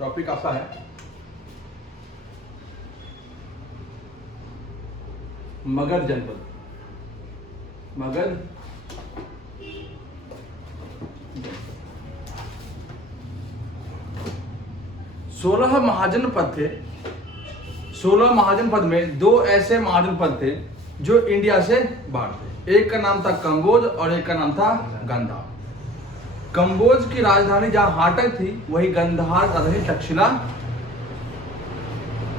Topic आपका है मगध जनपद। मगध 16 महाजनपद थे। 16 महाजनपद में दो ऐसे महाजनपद थे जो इंडिया से बाहर थे। एक का नाम था कंबोज और एक का नाम था गांधार। कंबोज की राजधानी जहां हाटक थी वही गांधार राजधानी तक्षशिला।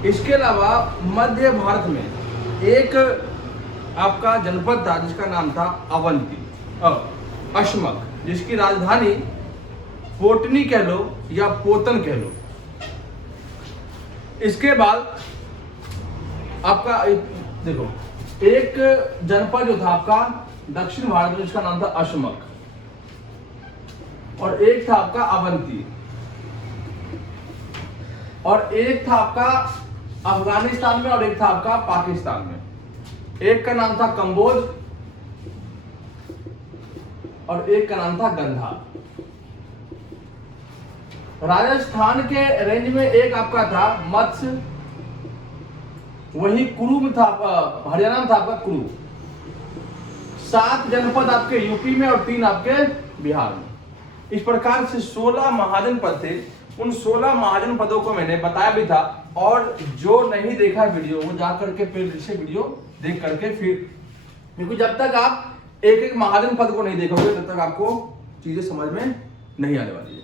इसके अलावा मध्य भारत में एक आपका जनपद था जिसका नाम था अवंती अशमक, जिसकी राजधानी पोटनी कह लो या पोतन कह लो। इसके बाद आपका देखो एक जनपद जो था आपका दक्षिण भारत में जिसका नाम था अशमक, और एक था आपका अवंती, और एक था आपका अफगानिस्तान में और एक था आपका पाकिस्तान में। एक का नाम था कंबोज और एक का नाम था गांधार। राजस्थान के रेंज में एक आपका था मत्स्य, वही कुरु में था, हरियाणा में था आपका कुरु। 7 जनपद आपके यूपी में और 3 आपके बिहार में। इस प्रकार से 16 महाजनपद थे। उन 16 महाजनपदों को मैंने बताया भी था, और जो नहीं देखा वीडियो वो जा करके फिर से वीडियो देख करके फिर, क्योंकि जब तक आप एक एक महाजनपद को नहीं देखोगे तब तक आपको चीजें समझ में नहीं आने वाली है।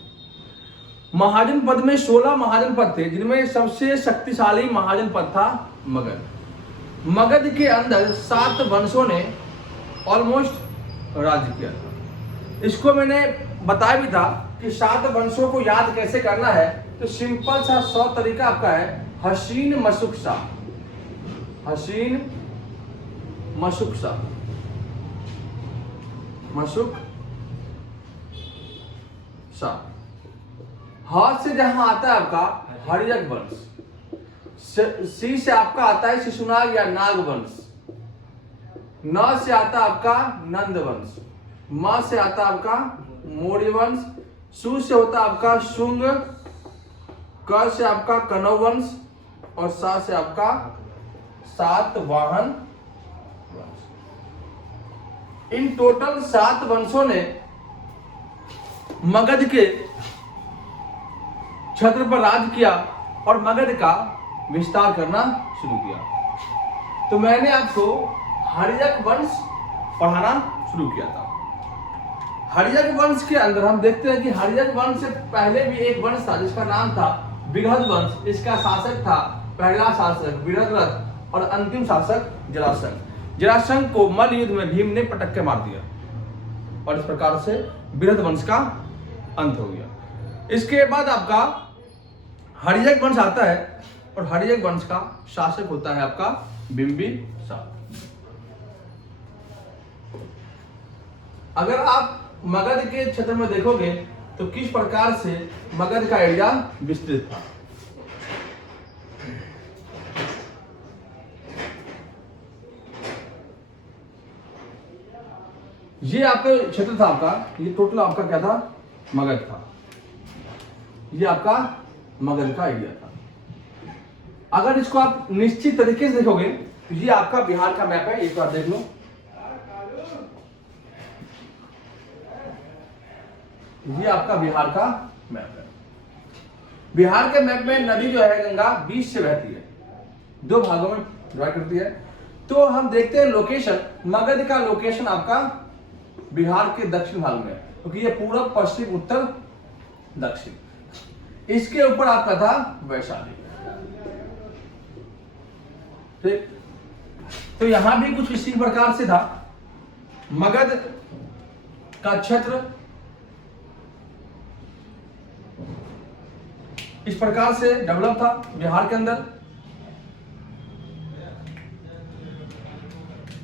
महाजनपद में 16 महाजनपद थे, जिनमें सबसे शक्तिशाली महाजनपद था मगध। मगध के अंदर 7 वंशों ने ऑलमोस्ट राज्य किया था। इसको मैंने बताया भी था कि 7 वंशों को याद कैसे करना है, तो सिंपल सा 100 तरीका आपका है। हसीन मशुक शाह, हसीन मशुक शाह, मशुक शाह। ह से जहां आता है आपका हरिजक वंश, सी से आपका आता है शिशुनाग या नाग वंश, न से आता आपका नंद वंश, म से आता आपका मौर्य वंश, सु से होता आपका शुंग, क से आपका कनौ वंश, और सा से आपका सातवाहन वंश। इन टोटल 7 वंशों ने मगध के क्षेत्र पर राज किया और मगध का विस्तार करना शुरू किया। तो मैंने आपको हरिजक वंश पढ़ाना शुरू किया था। हरिजक वंश के अंदर हम देखते हैं कि हरिजक वंश से पहले भी एक वंश था जिसका नाम था बृहद वंश। इसका शासक था पहला शासक बृहद्रथ और अंतिम शासक जरासंध। जरासंध को मल्ल युद्ध में भीम ने पटक के मार दिया, और इस प्रकार से बृहद वंश का अंत हो गया। इसके बाद आपका हरिजक वंश आता है, और हरिजक वंश का शासक होता है आपका बिंबिसार। अगर आप मगध के क्षेत्र में देखोगे तो किस प्रकार से मगध का एरिया विस्तृत था। ये आपका क्षेत्र था आपका, ये टोटल आपका क्या था, मगध था। ये आपका मगध का एरिया था। अगर इसको आप निश्चित तरीके से देखोगे तो ये आपका बिहार का मैप है। एक बार देख लो, ये आपका बिहार का मैप है। बिहार के मैप में नदी जो है गंगा बीच से बहती है, 2 भागों में डिवाइड करती है। तो हम देखते हैं लोकेशन, मगध का लोकेशन आपका बिहार के दक्षिण भाग में, क्योंकि ये पूरब पश्चिम उत्तर दक्षिण। इसके ऊपर आपका था वैशाली। ठीक, तो यहां भी कुछ इसी प्रकार से था। मगध का क्षेत्र इस प्रकार से डेवलप था बिहार के अंदर।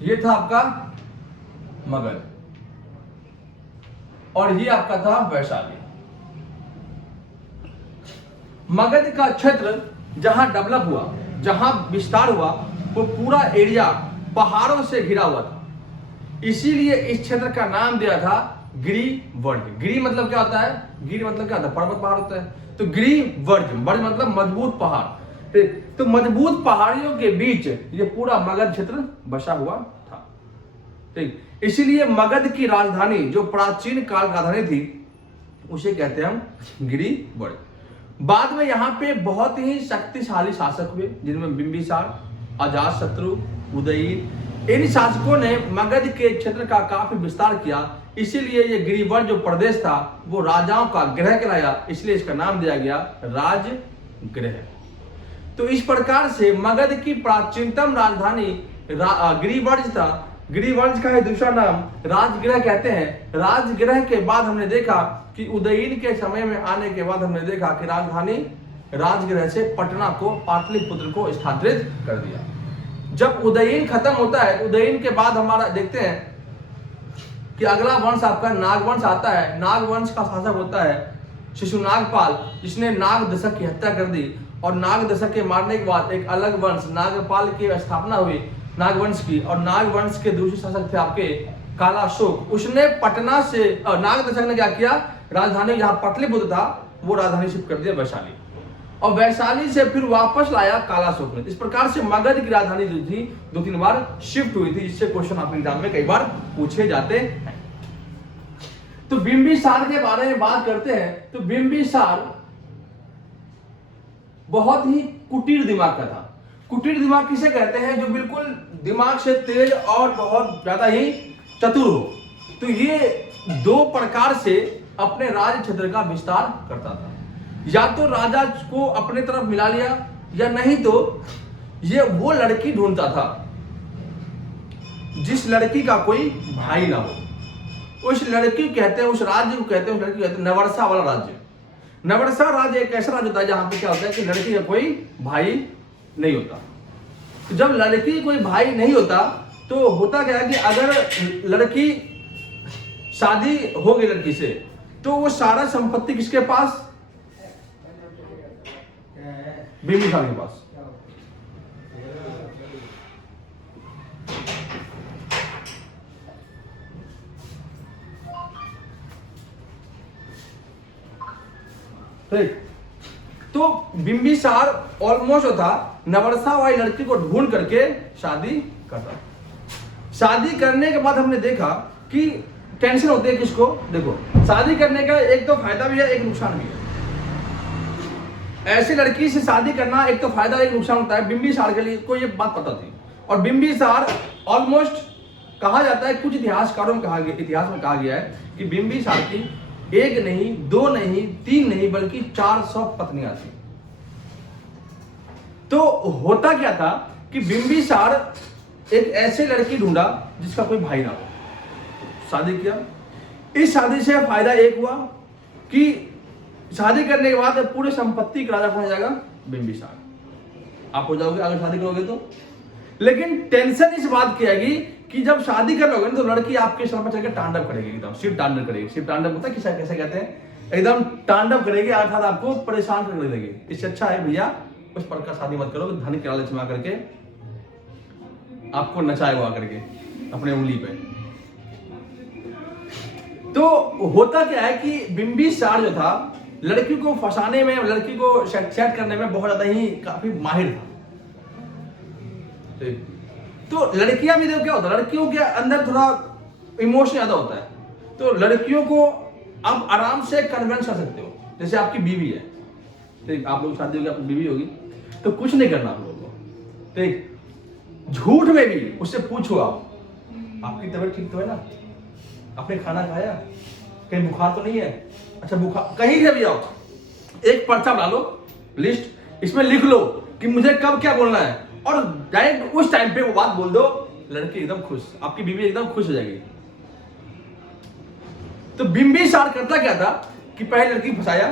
ये था आपका मगध, और ये आपका था वैशाली। मगध का क्षेत्र जहां डेवलप हुआ, जहां विस्तार हुआ, वो पूरा एरिया पहाड़ों से घिरा हुआ था। इसीलिए इस क्षेत्र का नाम दिया था गिरिवर्ज। गिरि मतलब क्या होता है? गिरि मतलब क्या होता है? पर्वत पहाड़ होता है। तो गिरिवर्ज, वर्ज मतलब मजबूत पहाड़। तो मजबूत पहाड़ियों के बीच ये पूरा मगध क्षेत्र बसा हुआ था। ठीक, इसीलिए मगध की राजधानी जो प्राचीन काल की राजधानी थी उसे कहते हैं हम गिरिवर्ज। बाद में यहाँ पे बहुत ही शक्तिशाली शासक हुए जिनमें बिंबिसार, अजातशत्रु, उदयीन। इन शासकों ने मगध के क्षेत्र का काफी विस्तार किया, इसीलिए ये गिरिवर्ज जो प्रदेश था वो राजाओं का गृह कहलाया, इसलिए इसका नाम दिया गया राजगृह। तो इस प्रकार से मगध की प्राचीनतम राजधानी गिरिवर्ज था। गिरिवर्ज का ही दूसरा नाम राजगृह कहते हैं। राजगृह के बाद हमने देखा कि उदयीन के समय में आने के बाद हमने देखा कि राजधानी राजगृह से पटना को, पाटलिपुत्र को स्थानांतरित कर दिया। जब उदयीन खत्म होता है, उदयीन के बाद हमारा देखते हैं कि अगला वंश आपका नागवंश आता है। नागवंश का शासक होता है शिशुनागपाल, जिसने नागदशक की हत्या कर दी। और नागदशक के मारने के बाद एक अलग वंश नागपाल की स्थापना हुई नागवंश की। और नागवंश के दूसरे शासक थे आपके कालाशोक। उसने पटना से नागदशक ने क्या किया, राजधानी जहां पाटलिपुत्र था वो राजधानी शिफ्ट कर दिया वैशाली, और वैशाली से फिर वापस लाया कालाशोक ने। इस प्रकार से मगध की राजधानी जो थी 2-3 बार शिफ्ट हुई थी, जिससे क्वेश्चन आपके एग्जाम में कई बार पूछे जाते हैं। तो बिंबिसार के बारे में बात करते हैं। तो बिंबिसार बहुत ही कुटिल दिमाग का था। कुटिल दिमाग किसे कहते हैं? जो बिल्कुल दिमाग से तेज और बहुत ज्यादा ही चतुर हो। तो ये 2 प्रकार से अपने राज क्षेत्र का विस्तार करता था। या तो राजा को अपने तरफ मिला लिया, या नहीं तो ये वो लड़की ढूंढता था जिस लड़की का कोई भाई ना हो। उस लड़की कहते हैं, उस राज्य को कहते हैं, उस लड़की कहते हैं नवरसा वाला राज्य। नवरसा राज्य एक ऐसा राज्य होता है जहां पे क्या होता है कि लड़की का कोई भाई नहीं होता। तो जब लड़की का कोई भाई नहीं होता तो होता क्या है कि अगर लड़की शादी हो गई लड़की से, तो वो सारा संपत्ति किसके पास? बिंबिसार के पास। ठीक, तो बिंबिसार ऑलमोस्ट था नवरसा वाली लड़की को ढूंढ करके शादी करता। शादी करने के बाद हमने देखा कि टेंशन होती है किसको? देखो, शादी करने का एक तो फायदा भी है, एक नुकसान भी है। ऐसी लड़की से शादी करना एक तो फायदा, एक नुकसान होता है। बिंबिसार के लिए को ये बात पता थी। और बिंबिसार ऑलमोस्ट कहा जाता है, कुछ इतिहासकारों में इतिहास में कहा गया है कि बिंबिसार की 1 नहीं, 2 नहीं, 3 नहीं, बल्कि 400 पत्नियां थी। तो होता क्या था कि बिंबिसार एक ऐसे लड़की ढूंढा जिसका कोई भाई ना हो, शादी किया। इस शादी से फायदा एक हुआ कि शादी करने के बाद पूरे संपत्ति का राजा कौन हो जाएगा? बिंबिसार। आप हो जाओगे अगर शादी करोगे तो। लेकिन टेंशन इस बात की आएगी कि जब शादी कर लोगे तो लड़की आपके सर पर चढ़कर तांडव करेगी, एकदम शिव तांडव करेगी। शिव तांडव होता है किसा कैसे कहते हैं? एकदम तांडव करेगी, अर्थात आपको परेशान कर देगी। इससे अच्छा है भैया उस पर का शादी मत करो, धन के लालच में आकर के आपको नचाए हुआ करके अपने उंगली पे। तो होता क्या है कि बिंबिसार जो था लड़की को फंसाने में, लड़की को सेट करने में बहुत ज्यादा ही काफी माहिर था। तो लड़कियां भी देखो क्या होता है, लड़कियों के अंदर थोड़ा इमोशन ज्यादा होता है। तो लड़कियों को आप आराम से कन्विंस कर सकते हो। जैसे आपकी बीवी है, ठीक, आप लोग शादी होगी, आपकी बीवी होगी, तो कुछ नहीं करना आप लोगों को, ठीक, झूठ में भी उससे पूछो आप, आपकी तबीयत ठीक तो है ना, आपने खाना खाया, कहीं बुखार तो नहीं है? अच्छा बुखार, कहीं से भी आओ, एक पर्चा बना लो, लिस्ट, इसमें लिख लो कि मुझे कब क्या बोलना है, और डायरेक्ट उस टाइम पे वो बात बोल दो। लड़की एकदम खुश, आपकी बीवी एकदम खुश हो जाएगी। तो बिंबिसार करता क्या था कि पहले लड़की फंसाया,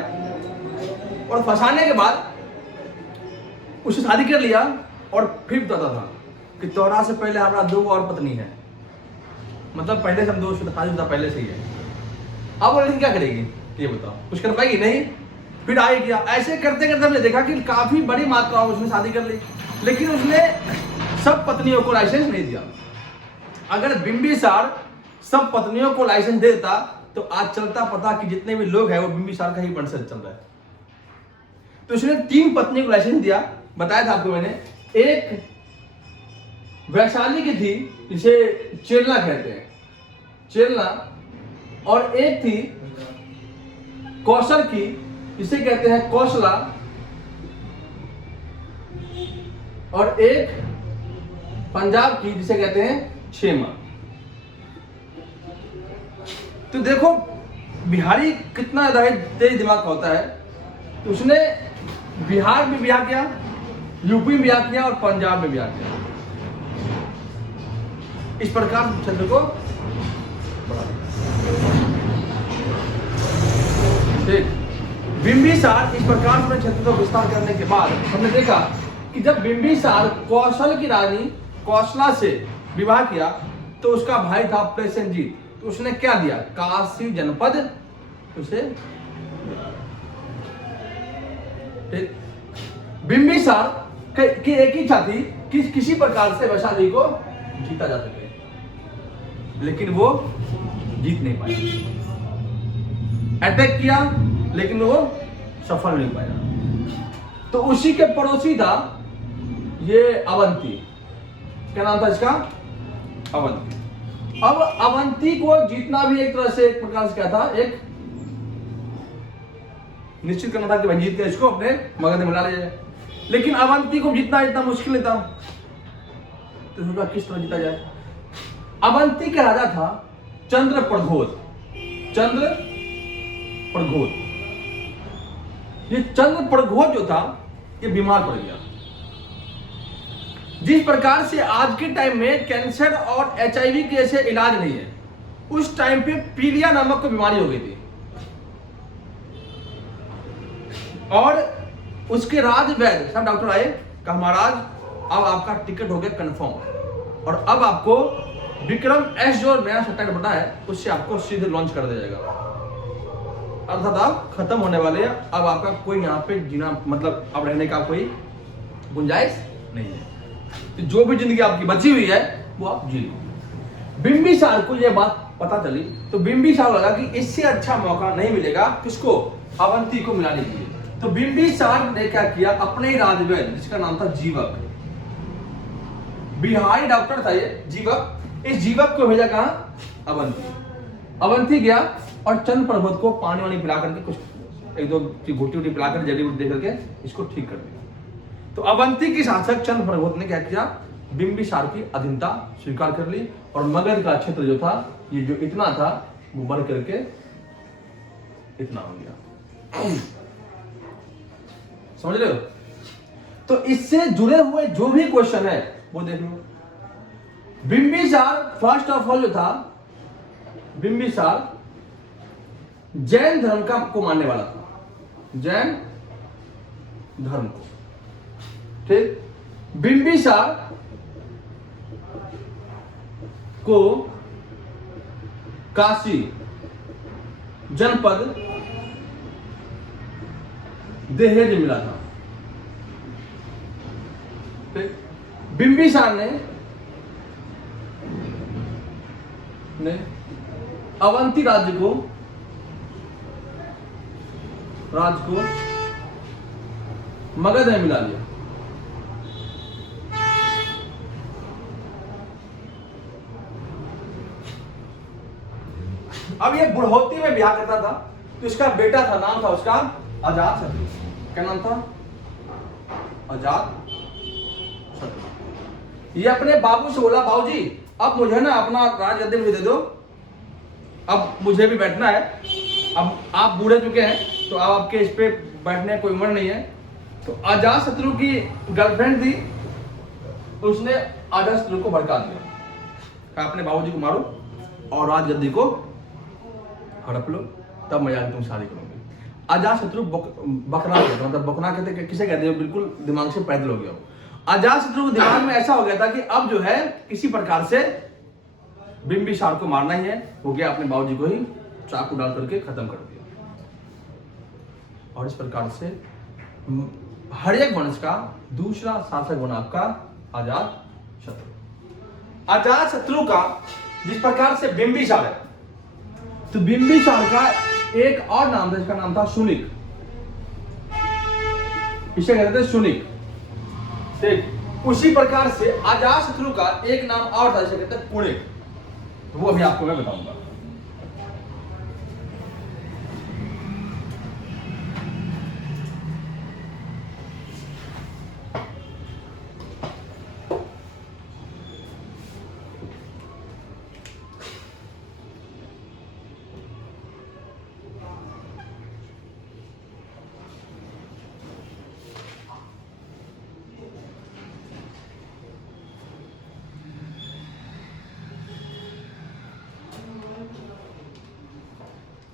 और फंसाने के बाद उससे शादी कर लिया, और फिर बताता था कि तोरा से पहले हमारा 2 और पत्नी है, मतलब पहले से हम 2 शादी पहले से ही है। अब वो लड़की क्या करेगी ये बताओ? कुछ कर पाएगी नहीं। फिर आए किया, ऐसे करते करते हमने देखा कि काफी बड़ी मात्रा में उसने शादी कर ली, लेकिन उसने सब पत्नियों को लाइसेंस नहीं दिया। अगर बिंबिसार सब पत्नियों को लाइसेंस दे देता तो आज चलता पता कि जितने भी लोग हैं वो बिंबिसार का ही वंशज चल रहा है। तो उसने 3 पत्नी को लाइसेंस दिया, बताया था आपको मैंने। एक वैशाली की थी जिसे चेलना कहते हैं, चेलना, और एक थी कौशल की जिसे कहते हैं कौशला, और एक पंजाब की जिसे कहते हैं क्षेमा। तो देखो बिहारी कितना ज्यादा तेज दिमाग का होता है। तो उसने बिहार में ब्याह किया, यूपी में ब्याह किया और पंजाब में ब्याह किया। इस प्रकार क्षेत्र को बढ़ा दिया। ठीक, बिंबिसार इस प्रकार से क्षेत्र को विस्तार करने के बाद हमने देखा कि जब बिंबिसार कौशल की रानी कौशला से विवाह किया तो उसका भाई था प्रसेनजीत। तो उसने क्या दिया, काशी जनपद उसे। ठीक, बिंबिसार की एक ही इच्छा थी कि किसी प्रकार से वैशाली को जीता जा सके, लेकिन वो जीत नहीं पाया। अटैक किया लेकिन वो सफल नहीं पाया। तो उसी के पड़ोसी था ये अवंती। क्या नाम था इसका, अवंती। अब अवंती को जीतना भी एक तरह से एक प्रकार से क्या था, एक निश्चित करना था कि भाई जीत के इसको अपने मगध में मिला ले जाए। लेकिन अवंती को जीतना इतना मुश्किल नहीं था। तो सोचा किस तरह जीता जाए। अवंती का राजा था चंद्रप्रघोत। चंद्रप्रघोत, ये चंद्रप्रघोत जो था ये बीमार पड़ गया। जिस प्रकार से आज के टाइम में कैंसर और HIV के ऐसे इलाज नहीं है, उस टाइम पे पीलिया नामक को बीमारी हो गई थी। और उसके राजवैद्य सब डॉक्टर आए, कहा महाराज अब आपका टिकट हो गया कंफर्म, और अब आपको विक्रम S जो नया सैटेलाइट बना है उससे आपको सीधे लॉन्च कर दिया जाएगा। अर्थात आप खत्म होने वाले हैं, अब आपका कोई यहाँ पे जीना मतलब अब रहने का कोई गुंजाइश नहीं है। तो जो भी जिंदगी आपकी बची हुई है वो आप जी लो। बिंबिसार को यह बात पता चली तो बिंबिसार लगा कि इससे अच्छा मौका नहीं मिलेगा किसको, अवंती को मिलाने के लिए। तो बिंबिसार ने क्या किया, अपने ही राजवैद्य जिसका नाम था जीवक, बिहारी डॉक्टर था ये जीवक, इस जीवक को भेजा कहा, अवंती। अवंती गया और चंद्रप्रभोत को पानी वानी पिला करके कुछ एक दो घुटी उटी पिलाकर जड़ी बूटी दे करके इसको ठीक कर दिया। तो अवंती की शासक चंद्रप्रभोत ने क्या किया, बिंबिसार की अधीनता स्वीकार कर ली और मगध का क्षेत्र जो था, ये जो इतना था वो बढ़ करके इतना हो गया। समझ रहे हो? तो इससे जुड़े हुए जो भी क्वेश्चन है वो देख लो। बिंबिसार फर्स्ट ऑफ ऑल जो था, बिंबिसार जैन धर्म का को मानने वाला था, जैन धर्म को। ठीक, बिंबिसार को काशी जनपद दहेज मिला था। ठीक, बिंबिसार ने अवंती राज्य को मगध में मिला लिया। अब ये बुढ़ौती में ब्याह करता था, तो इसका बेटा था, नाम था उसका अजातशत्रु। क्या नाम था, अजातशत्रु। ये अपने बाबू से बोला, बाबूजी अब मुझे ना अपना राज गद्दी मुझे दे दो, अब मुझे भी बैठना है, अब आप बूढ़े चुके हैं तो अब आपके इस पे बैठने की कोई उम्र नहीं है। तो अजातशत्रु की गर्लफ्रेंड थी, उसने अजातशत्रु को भड़का दिया, कहा अपने बाबूजी को मारो और राज गद्दी को हड़प लो, तब मैं जाकर तुम शादी करोगे। अजातशत्रु बकरा कहते, मतलब बकरा कहते किसे कहते हैं, बिल्कुल दिमाग से पैदल हो गया। अजातशत्रु के दिमाग में ऐसा हो गया था कि अब जो है किसी प्रकार से बिंबिसार को मारना ही है, हो गया अपने बाबूजी को ही चाकू डाल करके खत्म कर दिया। और इस प्रकार से हर्यक वंश का दूसरा शासक बना आपका अजातशत्रु। अजातशत्रु का जिस प्रकार से बिंबिसार है, तो बिंबिसार का एक और नाम था, इसका नाम था शुनिक। इसे कहते थे शुनिक। ठीक, उसी प्रकार से अजातशत्रु का एक नाम और था, इसे कहते हैं कुणिक। तो वो अभी आपको मैं बताऊंगा।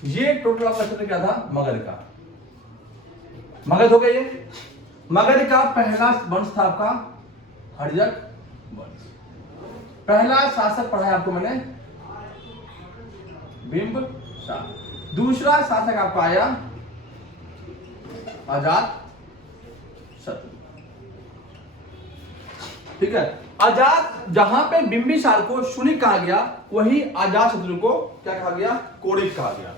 ये टोटल आपका क्षेत्र क्या था? मगध का। मगध हो गया ये। मगध का पहला वंश था आपका हर्यक वंश। पहला शासक पढ़ा है आपको मैंने बिंबिसार। दूसरा शासक आपका आया अजातशत्रु। ठीक है, अजात जहां पे बिंबिसार को शुनिक कहा गया, वही अजातशत्रु को क्या कहा गया? कोणिक कहा गया।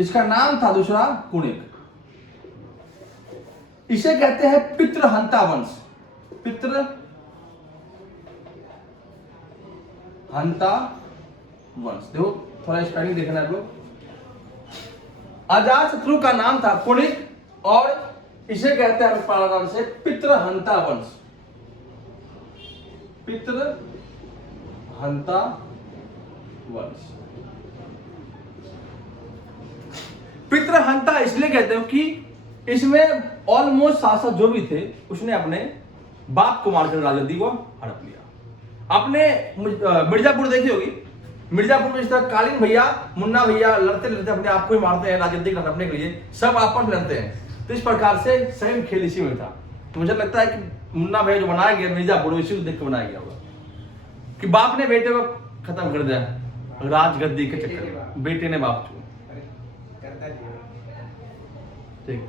इसका नाम था दूसरा कुणिक। इसे कहते हैं पितृहंता वंश। पितृहंता वंश। देखो थोड़ा स्पेलिंग देखना है आप लोग। अजातशत्रु का नाम था कुणिक और इसे कहते हैं नाम से पितृहंता वंश। पितृहंता वंश। पितृहंता इसलिए कहते हो कि इसमें ऑलमोस्ट शासक जो भी थे उसने अपने बाप को मारकर राजगद्दी को हड़प लिया। अपने मिर्जापुर देखी होगी, मिर्जापुर में इस तरह कालीन भैया मुन्ना भैया लड़ते लड़ते अपने आप को ही मारते हैं राजगद्दी को हड़पने के लिए, सब आपस में लड़ते हैं। तो इस प्रकार से सेम खेल इसी में था। तो मुझे लगता है कि मुन्ना भैया जो बनाया गया मिर्जापुर, इसी को देख के बनाया गया होगा कि बाप ने बेटे को खत्म कर दिया राजगद्दी के चक्कर में, बेटे ने बाप को। ठीक,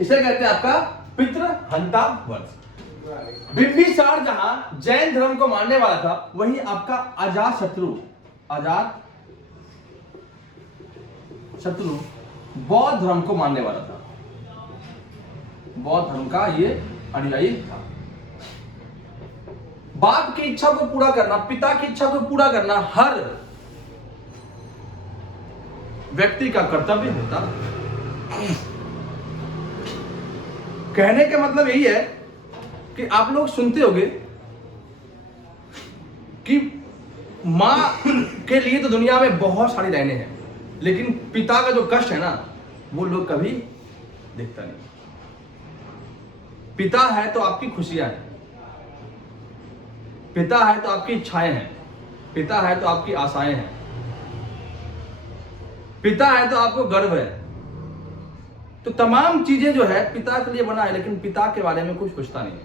इसे कहते हैं आपका पितृहंता वंश। बिंबिसार जहां जैन धर्म को मानने वाला था, वही आपका अजातशत्रु बौद्ध धर्म को मानने वाला था। बौद्ध धर्म का ये अनुयायी था। बाप की इच्छा को पूरा करना, पिता की इच्छा को पूरा करना हर व्यक्ति का कर्तव्य होता। कहने का मतलब यही है कि आप लोग सुनते होंगे कि मां के लिए तो दुनिया में बहुत सारी लाइनें हैं, लेकिन पिता का जो कष्ट है ना, वो लोग कभी देखता नहीं। पिता है तो आपकी खुशियां हैं, पिता है तो आपकी इच्छाएं हैं, पिता है तो आपकी आशाएं हैं, पिता है तो आपको गर्व है। तो तमाम चीजें जो है पिता के लिए बना है, लेकिन पिता के बारे में कुछ सोचता नहीं है।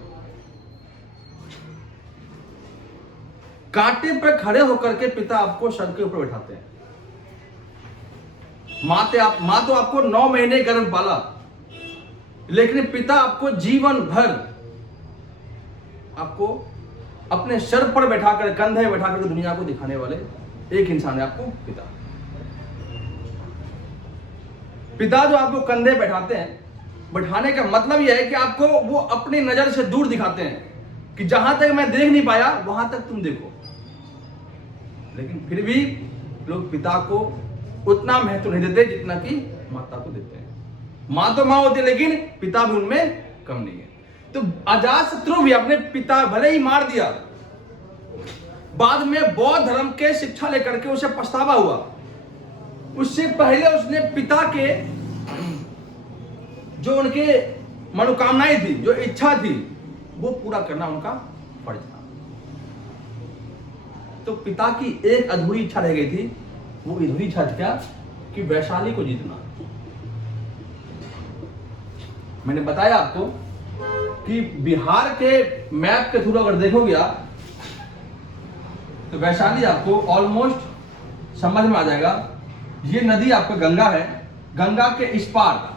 कांटे पर खड़े होकर के पिता आपको सर के ऊपर बैठाते हैं। मां तो आपको 9 महीने गर्भ पाला, लेकिन पिता आपको जीवन भर आपको अपने सर पर बैठाकर, कंधे बैठाकर दुनिया को दिखाने वाले एक इंसान है आपको पिता। पिता जो आपको कंधे बैठाते हैं, बैठाने का मतलब यह है कि आपको वो अपनी नजर से दूर दिखाते हैं कि जहां तक मैं देख नहीं पाया वहां तक तुम देखो। लेकिन फिर भी लोग पिता को उतना महत्व नहीं देते जितना कि माता को देते हैं। मां तो मां होती है, लेकिन पिता भी उनमें कम नहीं है। तो अजातशत्रु भी अपने पिता भले ही मार दिया, बाद में बौद्ध धर्म के शिक्षा लेकर के उसे पछतावा हुआ। उससे पहले उसने पिता के जो उनके मनोकामनाएं थी, जो इच्छा थी, वो पूरा करना उनका फर्ज था। तो पिता की एक अधूरी इच्छा रह गई थी। वो अधूरी इच्छा थी क्या? कि वैशाली को जीतना। मैंने बताया आपको कि बिहार के मैप के थ्रू अगर देखोगे आप, तो वैशाली आपको ऑलमोस्ट समझ में आ जाएगा। ये नदी आपका गंगा है, गंगा के इस पार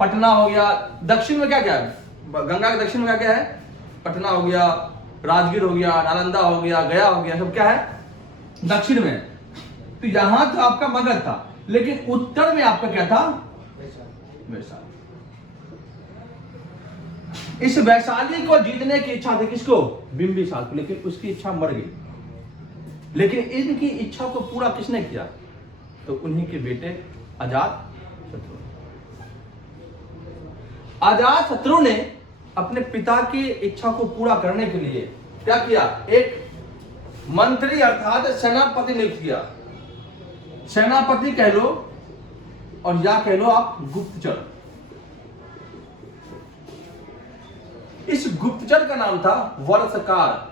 पटना हो गया। दक्षिण में क्या क्या है? गंगा के दक्षिण में क्या क्या है? पटना हो गया, राजगीर हो गया, नालंदा हो गया, गया हो गया, सब क्या है दक्षिण में। तो यहां तो आपका मगध था, लेकिन उत्तर में आपका क्या था? वैशाली। इस वैशाली को जीतने की इच्छा थी किसको? बिंबिसार को, लेकिन उसकी इच्छा मर गई। लेकिन इनकी इच्छा को पूरा किसने किया? तो उन्हीं के बेटे अजात शत्रु। अजात शत्रु ने अपने पिता की इच्छा को पूरा करने के लिए क्या किया? एक मंत्री अर्थात सेनापति नियुक्त किया। सेनापति कह लो और या कह लो आप गुप्तचर। इस गुप्तचर का नाम था वर्षकार।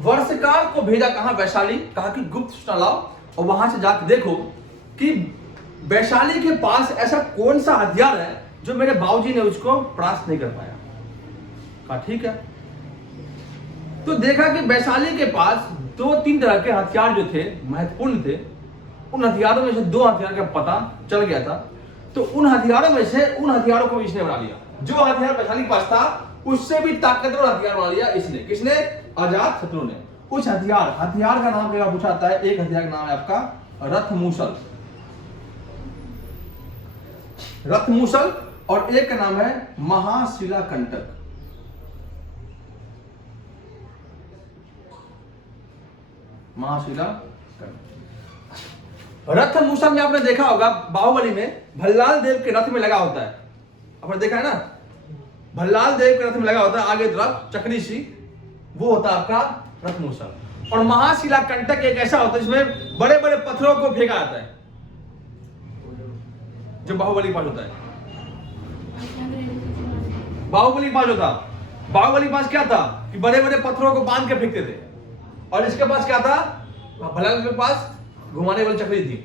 वर्षकार को भेजा कहां? वैशाली। कहा कि गुप्त सूचना लाओ और वहां से जाकर देखो कि वैशाली के पास ऐसा कौन सा हथियार है जो मेरे बाबूजी ने उसको परास्त नहीं कर पाया। कहा ठीक है। तो देखा कि वैशाली के पास 2-3 तरह के हथियार जो थे महत्वपूर्ण थे। उन हथियारों में से 2 हथियार का पता चल गया था। तो उन हथियारों को इसने बना लिया। जो हथियार वैशाली के पास था उससे भी ताकतवर हथियार बना लिया इसने। किसने? अजात शत्रु ने। कुछ हथियार का नाम क्या पूछाता है? एक हथियार का नाम है आपका रथमूसल। रथमूसल और एक का नाम है महाशिला कंटक। महाशिला कंटक। रथमूसल में आपने देखा होगा बाहुबली में भल्लाल देव के रथ में लगा होता है। आपने देखा है ना, भल्लाल देव के रथ में लगा होता है आगे तरफ चक्री सी, वो होता है आपका रथमूसल। और महाशिला कंटक एक ऐसा होता है जिसमें बड़े बड़े पत्थरों को फेंका जाता है, जो बाहुबली के पास होता है। बाहुबली के पास होता, बाहुबली के पास क्या था कि बड़े बड़े पत्थरों को बांध के फेंकते थे। और इसके पास क्या था? भल्लाल के पास घुमाने वाली चक्री थी।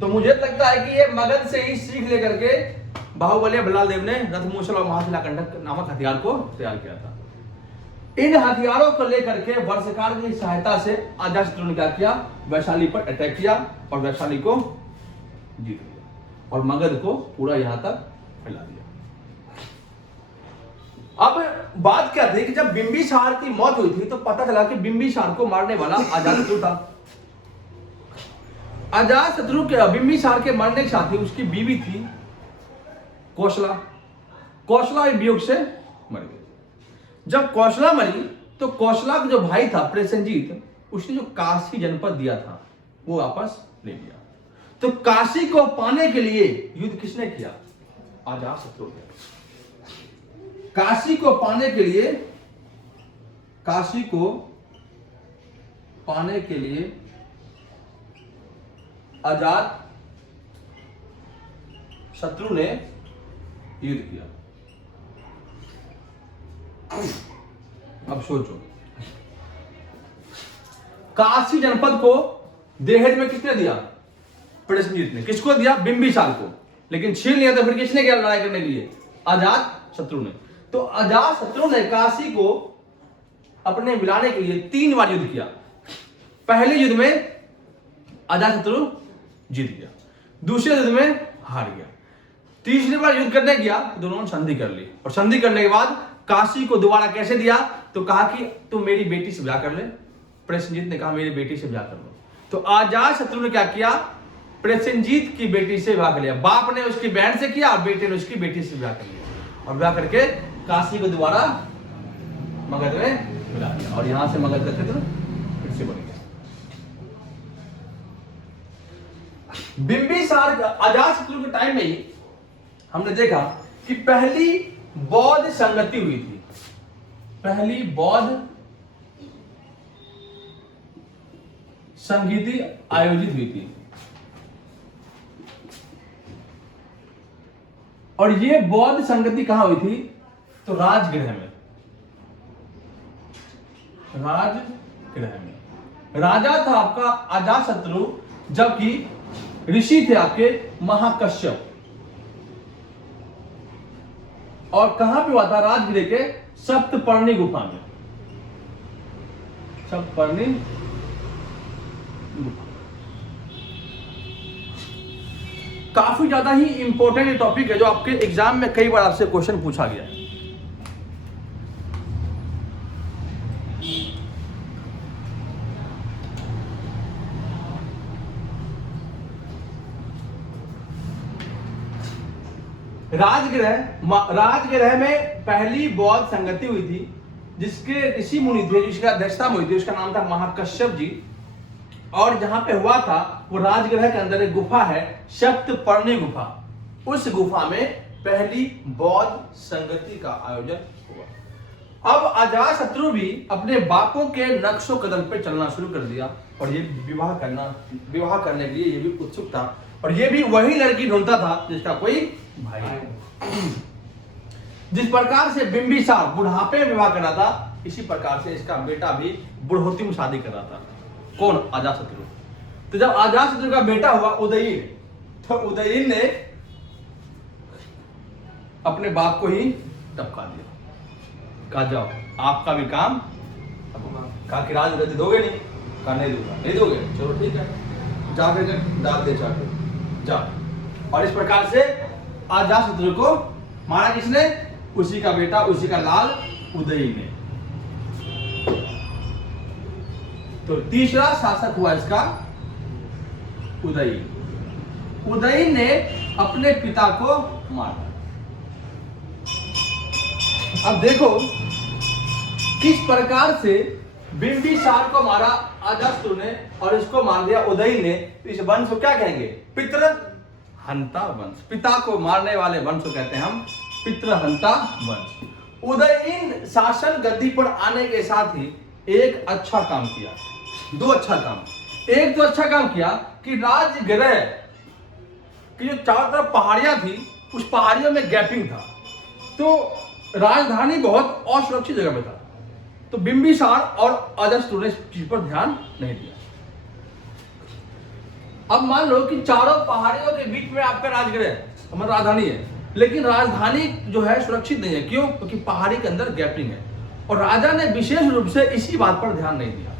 तो मुझे लगता है कि ये मगध से ही सीख लेकर के बाहुबली भल्लाल देव ने रथमूसल और महाशिला कंटक नामक हथियार को तैयार किया था। इन हथियारों को लेकर के वर्षकार की सहायता से अजात शत्रु ने क्या किया? वैशाली पर अटैक किया और वैशाली को जीत लिया और मगध को पूरा यहां तक फैला दिया। अब बात क्या थी कि जब बिंबिसार की मौत हुई थी तो पता चला कि बिंबिसार को मारने वाला अजात शत्रु था। अजात शत्रु के बिंबिसार के मरने के साथ ही उसकी बीवी थी कौशला। कौशला वियोग से मर गई। जब कौशला मरी तो कौशला का जो भाई था प्रसेनजीत, उसने जो काशी जनपद दिया था वो वापस ले लिया। तो काशी को पाने के लिए युद्ध किसने किया? अजात शत्रु ने। काशी को पाने के लिए अजात शत्रु ने युद्ध किया। अब सोचो, काशी जनपद को देहज में किसने दिया? प्रसेनजीत ने। किसको दिया? बिंबिसार को। लेकिन छीन लिया तो फिर किसने किया लड़ाई करने के लिए? अजात शत्रु ने। तो अजात शत्रु ने काशी को अपने मिलाने के लिए 3 बार युद्ध किया। पहले युद्ध में अजात शत्रु जीत गया, दूसरे युद्ध में हार गया, तीसरी बार युद्ध करने गया, दोनों ने संधि कर ली। और संधि करने के बाद काशी को दोबारा कैसे दिया? तो कहा कि तुम मेरी बेटी से ब्याह कर ले। प्रसेनजीत ने कहा मेरी बेटी से ब्याह कर लो। तो अजात शत्रु ने क्या किया? प्रसेनजीत की बेटी से ब्याह कर लिया। बाप ने उसकी बहन से किया, बेटे ने उसकी बेटी से ब्याह कर लिया और ब्याह करके काशी को दोबारा मगध में मिला दिया और यहां से मगध का क्षेत्र फिर से बन गया। बिंबिसार अजात शत्रु के टाइम में ही हमने देखा कि पहली बौद्ध संगति हुई थी। पहली बौद्ध संगीति आयोजित हुई थी और ये बौद्ध संगति कहां हुई थी? तो राजगृह में। राजगृह में राजा था आपका अजातशत्रु, जबकि ऋषि थे आपके महाकश्यप। और कहां पे हुआ था? राजगृह के सप्तपर्णी गुफा में। सप्तपर्णी गुफा काफी ज्यादा ही इंपॉर्टेंट टॉपिक है जो आपके एग्जाम में कई बार आपसे क्वेश्चन पूछा गया है। राजगृह में पहली बौद्ध संगति हुई थी, जिसके ऋषि मुनि थे, जिसका अध्यक्षता में हुई थी, उसका नाम था महाकश्यप जी। और जहां पे हुआ था वो राजगृह के अंदर एक गुफा है, सप्तपर्णी गुफा। उस गुफा में पहली बौद्ध संगति का आयोजन हुआ। अब अजातशत्रु भी अपने बापों के नक्शों कदम पे चलना शुरू कर दिया और ये विवाह करने के लिए ये भी उत्सुक था, और ये भी वही लड़की ढूंढता था जिसका कोई भाई है। जिस प्रकार से बिंबिसार बुढ़ापे में विवाह करना था, इसी प्रकार से इसका बेटा भी बुढ़ोती में शादी कर रहा था। कौन? अजातशत्रु। तो जब अजातशत्रु का बेटा हुआ उदयीन, तो उदयीन ने अपने बाप को ही टपका दिया, कहा जाओ आपका भी काम। कहा कि राज गद्दी दोगे नहीं? कहा नहीं दूंगा। नहीं दोगे? चलो ठीक है, जाकर डाल दे चाटे जा। और इस प्रकार से अजातशत्रु को मारा किसने? उसी का बेटा, उसी का लाल उदयीन ने। तो तीसरा शासक हुआ इसका उदयीन। उदयीन ने अपने पिता को मारा। अब देखो किस प्रकार से बिंबिसार को मारा अजातशत्रु ने और इसको मार दिया उदयीन ने। इस वंश को क्या कहेंगे? पितृहंता वंश। पिता को मारने वाले वंश को कहते हैं हम पितृहंता वंश। उदयीन शासन गद्दी पर आने के साथ ही एक अच्छा काम किया, दो अच्छा काम। एक तो अच्छा काम किया कि राजगृह की जो चारों तरफ पहाड़ियां थी, उस पहाड़ियों में गैपिंग था, तो राजधानी बहुत असुरक्षित जगह पे था। तो बिंबिसार और अजातशत्रु ने इस चीज पर ध्यान नहीं दिया। अब मान लो कि चारों पहाड़ियों के बीच में आपका राजगृह हमारी राजधानी है, लेकिन राजधानी जो है सुरक्षित नहीं है। क्यों? क्योंकि पहाड़ी के अंदर गैपिंग है, और राजा ने विशेष रूप से इसी बात पर ध्यान नहीं दिया।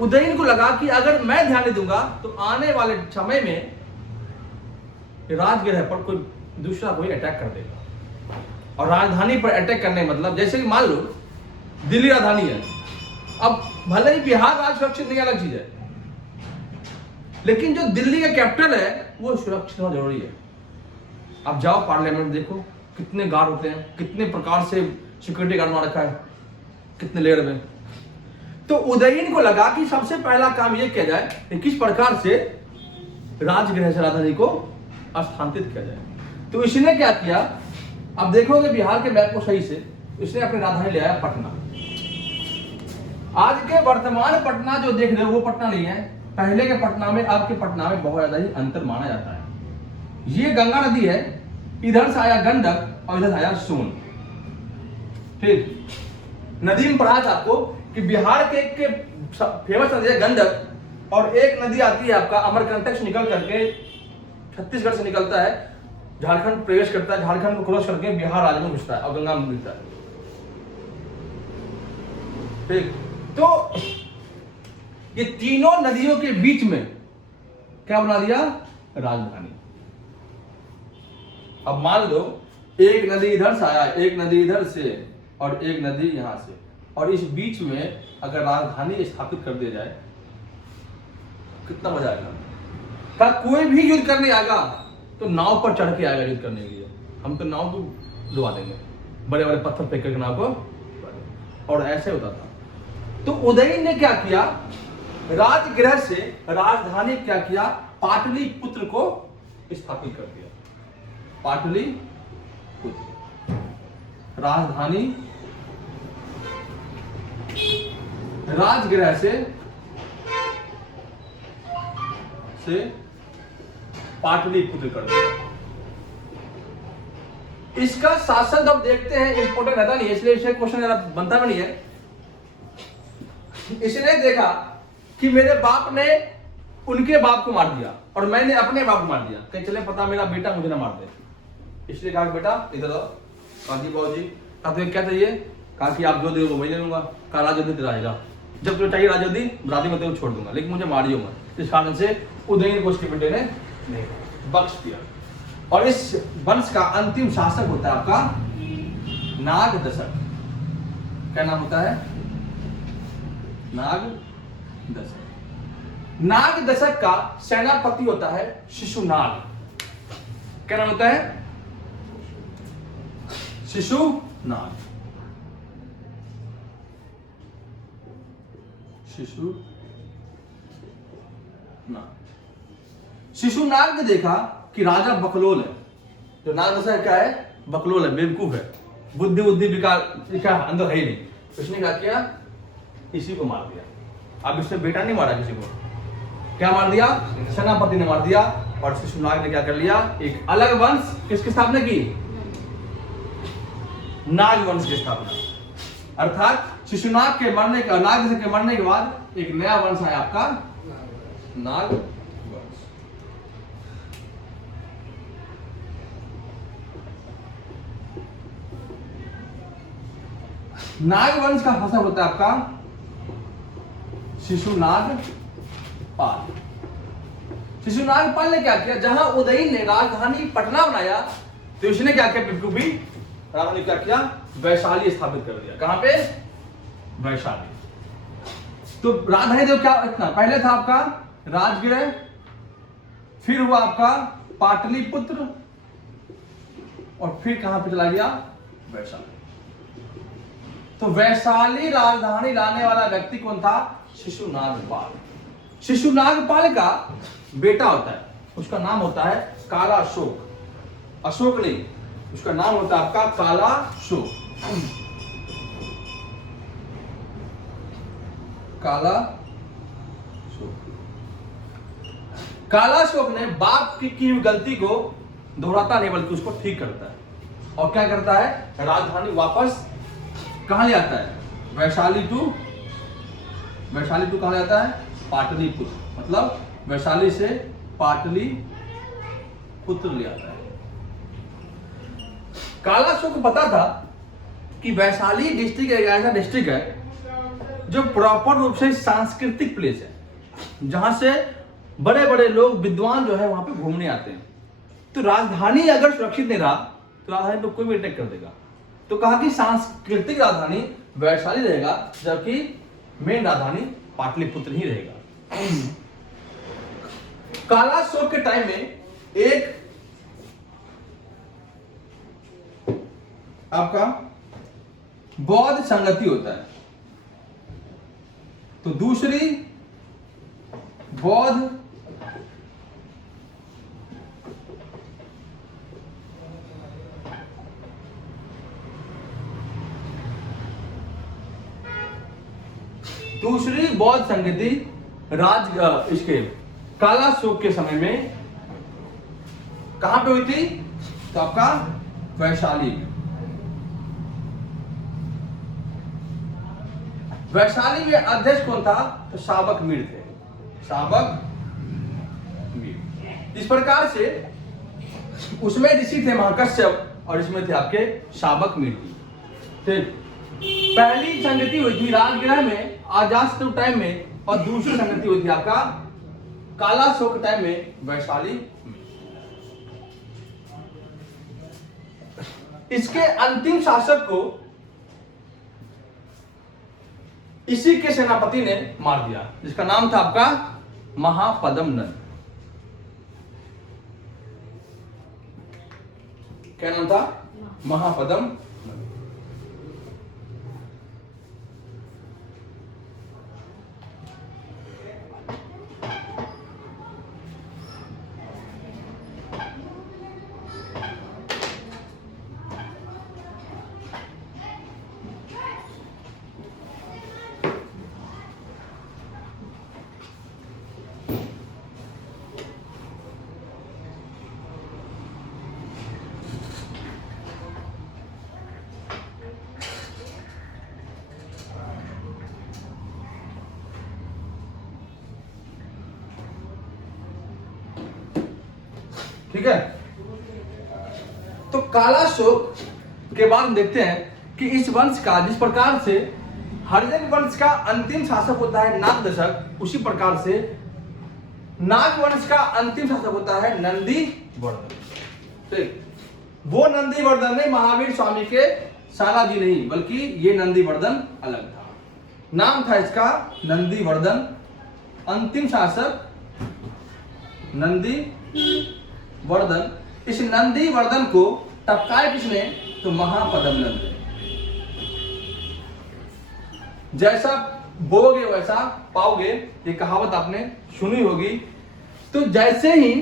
उदयीन को लगा कि अगर मैं ध्यान नहीं दूंगा तो आने वाले समय में राजगृह पर कोई दूसरा कोई अटैक कर देगा। और राजधानी पर अटैक करने मतलब जैसे कि मान लो दिल्ली राजधानी है, अब भले ही बिहार राज्य सुरक्षित नहीं, अलग चीज है, लेकिन जो दिल्ली का कैपिटल है वो सुरक्षित होना जरूरी है। अब जाओ पार्लियामेंट देखो कितने गार्ड होते हैं, कितने प्रकार से सिक्योरिटी गार्ड मार रखा है, कितने लेयर में। तो उदयीन को लगा कि सबसे पहला काम यह किया जाए कि किस प्रकार से राजगृह से राजधानी को स्थानांतरित किया जाए। तो इसने क्या किया? अब देखोगे बिहार के मैप को सही से, इसने अपनी राजधानी ले आया पटना। आज के वर्तमान पटना जो देख रहे हो वो पटना नहीं है, पहले के पटना में अब के पटना में बहुत ज्यादा ही अंतर माना जाता है। ये गंगा नदी है, इधर से आया गंडक और इधर आया सोन। ठीक, नदी में पढ़ा था आपको कि बिहार के फेमस नदी है गंडक, और एक नदी आती है आपका अमरकंटक से निकल करके छत्तीसगढ़ से निकलता है, झारखंड प्रवेश करता है, झारखंड को क्रॉस करके बिहार राज्य में घुसता है और गंगा में मिलता है। ठीक, तो ये तीनों नदियों के बीच में क्या बना दिया? राजधानी। अब मान लो एक नदी इधर से आया, एक नदी इधर से और एक नदी यहां से, और इस बीच में अगर राजधानी स्थापित कर दिया जाए कितना मजा आएगा। क्या कोई भी युद्ध करने आएगा तो नाव पर चढ़ के आएगा युद्ध करने के लिए। हम तो नाव को डुबा देंगे, बड़े बड़े पत्थर फेंक करके नाव को, और ऐसे होता था। तो उदयीन ने क्या किया? राजगृह से राजधानी क्या किया? पाटलिपुत्र को स्थापित कर दिया। पाटलिपुत्र राजधानी राजगृह से पाटलिपुत्र कर दिया। इसका शासन अब देखते हैं, इंपोर्टेंट रहता नहीं है इसलिए इसे क्वेश्चन बनता भी नहीं है। इसने देखा कि मेरे बाप ने उनके बाप को मार दिया और मैंने अपने बाप को मार दिया, कहीं चले पता मेरा बेटा मुझे ना मार दे। इसलिए कहा बेटा इधर आओ। कहा जी बाबू जी। कहा तुम्हें क्या चाहिए? कहा कि आप जो दे वो मैं ले लूंगा। कहा राजयोद्धि तेरा आएगा, जब तुम्हें चाहिए राजयोद्धि राधे में छोड़ दूंगा, लेकिन मुझे मारियो मत। इस कारण से उदयीन को उसके बेटे ने नहीं बख्श दिया। और इस वंश का अंतिम शासक होता है आपका नागदशक। क्या नाम होता है? नागदशक। नागदशक का सेनापति होता है शिशुनाग। क्या नाम होता है? शिशुनाग। शिशुनाग ने देखा कि राजा बकलोल है, जो नाग दशक क्या है, बकलोल है, बेवकूफ है, बुद्धि विकार इसका अंदर है ही नहीं। तो इसने क्या किया, इसी को मार दिया। अब इसने बेटा नहीं मारा किसी को, क्या मार दिया, सेनापति ने मार दिया। और शिशुनाग ने क्या कर लिया, एक अलग वंश किसकी स्थापना की, नाग वंश की स्थापना। अर्थात शिशुनाग के मरने का, नाग दशक के मरने के बाद एक नया वंश है आपका नाग वंश। नाग वंश का शासक होता है आपका शिशुनाग पाल। शिशुनाग पाल ने क्या किया, जहां उदयी ने राजधानी पटना बनाया, तो उसने क्या किया, बिल्कुल भी रावण ने क्या किया, वैशाली स्थापित कर दिया। कहां पे, वैशाली। तो राजधानी देव क्या, इतना पहले था आपका राजगृह, फिर हुआ आपका पाटलिपुत्र, और फिर कहां पे चला गया, वैशाली। तो वैशाली राजधानी लाने वाला व्यक्ति कौन था, शिशुनागपाल। शिशुनागपाल का बेटा होता है, उसका नाम होता है कालाशोक। अशोक नहीं, उसका नाम होता है आपका कालाशोक। कालाशोक ने बाप की हुई गलती को दोहराता नहीं, बल्कि उसको ठीक करता है। और क्या करता है, राजधानी वापस कहां ले आता है, वैशाली टू कहां ले आता है, पाटलिपुत्र। मतलब वैशाली से पाटलिपुत्र ले आता है। कालाशोक को पता था कि वैशाली डिस्ट्रिक्ट एक ऐसा डिस्ट्रिक्ट है जो प्रॉपर रूप से सांस्कृतिक प्लेस है, जहां से बड़े बड़े लोग, विद्वान जो है वहां पे घूमने आते हैं। तो राजधानी अगर सुरक्षित नहीं रहा तो राजधानी पे कोई भी अटैक कर देगा। तो कहा कि सांस्कृतिक राजधानी वैशाली रहेगा, जबकि मेन राजधानी पाटलिपुत्र ही रहेगा। कालाशोक के टाइम में एक आपका बौद्ध संगति होता है, तो दूसरी बौद्ध संगति इसके कालाशोक के समय में कहां पे हुई थी, तो आपका वैशाली में। वैशाली में अध्यक्ष कौन था, तो शाबक मीर थे, शाबक मीर। इस प्रकार से उसमें ऋषि थे महाकश्यप, और इसमें थे आपके शाबक मीर। ठीक, पहली संगति हुई थी राजगृह में अजातशत्रु टाइम में, और दूसरी संगति हुई थी आपका कालाशोक टाइम में वैशाली में। इसके अंतिम शासक को इसी के सेनापति ने मार दिया, जिसका नाम था आपका महापद्म नंद। क्या नाम था, महापद्म नंद। ठीक है, तो कालाशोक के बाद देखते हैं कि इस वंश का, जिस प्रकार से हरिजन वंश का अंतिम शासक होता है नाग दशक, उसी प्रकार से नाग वंश का अंतिम शासक होता है नंदीवर्धन। ठीक, वो नंदीवर्धन ने महावीर स्वामी के साला जी नहीं, बल्कि ये नंदीवर्धन अलग था। नाम था इसका नंदीवर्धन। अंतिम शासक नंदीवर्धन। इस नंदीवर्धन को टपकाया किसने, तो महापद्म नंद। जैसा बोगे वैसा पाओगे, ये कहावत आपने सुनी होगी। तो जैसे ही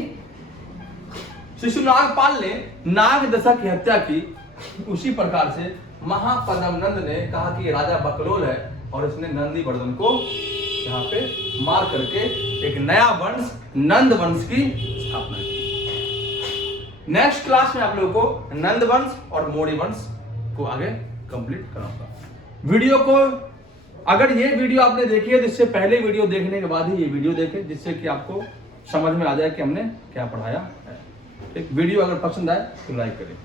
शिशुनागपाल ने नाग दशा की हत्या की, उसी प्रकार से महापद्म नंद ने कहा कि ये राजा बकलोल है और इसने नंदीवर्धन को यहाँ पे मार करके एक नया वंश नंद वंश की स्थापना की। नेक्स्ट क्लास में आप लोगों को नंद वंश और मौर्य वंश को आगे कंप्लीट कराऊंगा। वीडियो को अगर ये वीडियो आपने देखी है तो इससे पहले वीडियो देखने के बाद ही ये वीडियो देखें, जिससे कि आपको समझ में आ जाए कि हमने क्या पढ़ाया है। एक वीडियो अगर पसंद आए तो लाइक करें।